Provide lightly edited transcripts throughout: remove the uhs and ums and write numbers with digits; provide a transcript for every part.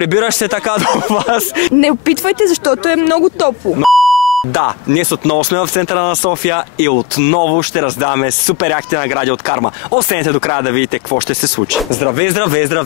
Прибираш се така до вас. Не опитвайте, защото е много топло. Да, днес отново сме в центъра на София и отново ще раздаваме супер яките награди от Карма. Останете до края да видите какво ще се случи. Здравей!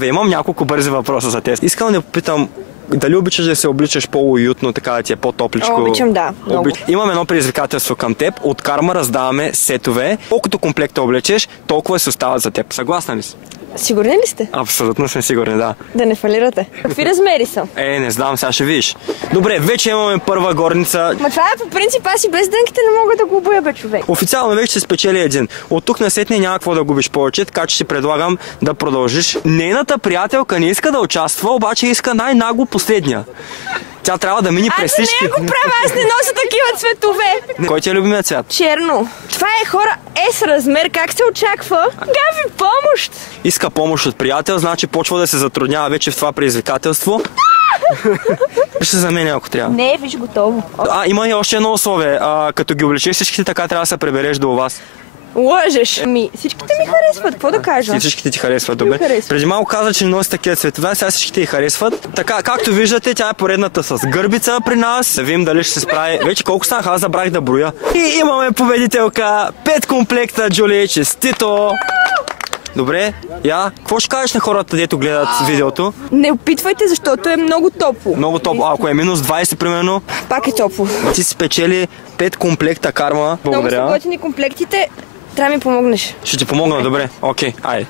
Имам няколко бързи въпроса за теб. Искам да попитам, дали обичаш да се обличаш по-уютно, така да ти е по-топличко? Обичам, да. Много. Имам едно предизвикателство към теб. От Карма раздаваме сетове. Колкото комплекта облечеш, толкова се остават за теб. Съгласна ли си? Сигурни ли сте? Абсолютно сме сигурни, да. Да не фалирате. Какви размери са? Не знам, сега ще видиш. Добре, вече имаме първа горница. Ма това е по принцип, аз и без дънките не мога да го обуя, бе, човек. Официално вече се спечели един. От тук насетне няма какво да губиш повече, така че ти предлагам да продължиш. Нейната приятелка не иска да участва, обаче иска най-нагло последния. Тя трябва да мини през всички. Аз не го правя, аз не нося такива цветове. Кой ти е любимият цвят? Черно. Това е хора S размер, как се очаква? Гави, помощ! Иска помощ от приятел, значи почва да се затруднява вече в това предизвикателство. Ще за мен, ако трябва. Не, виж, готово. Има и още едно условие. Като ги облечеш всичките, така трябва да се прибереш до вас. Лъжеш. Всичките ми харесват, какво да кажа? Всичките ти харесват, добре. Преди малко каза, че не носи такива цветове, сега всичките ти харесват. Така, както виждате, тя е поредната с гърбица при нас. Да видим дали ще се справи. Вече колко станаха, аз забрах да броя. И имаме победителка. 5 комплекта, Джули, честито! Добре, какво ще кажеш на хората, дето гледат видеото? Не опитвайте, защото е много топло. Много топло. Ако е минус 20, примерно? Пак е топло. Ти си спечели 5 комплекта Карма. Благодаря. Много са готини комплектите. Трябва да ми помогнеш. Ще ти помогна, добре. Окей, айде.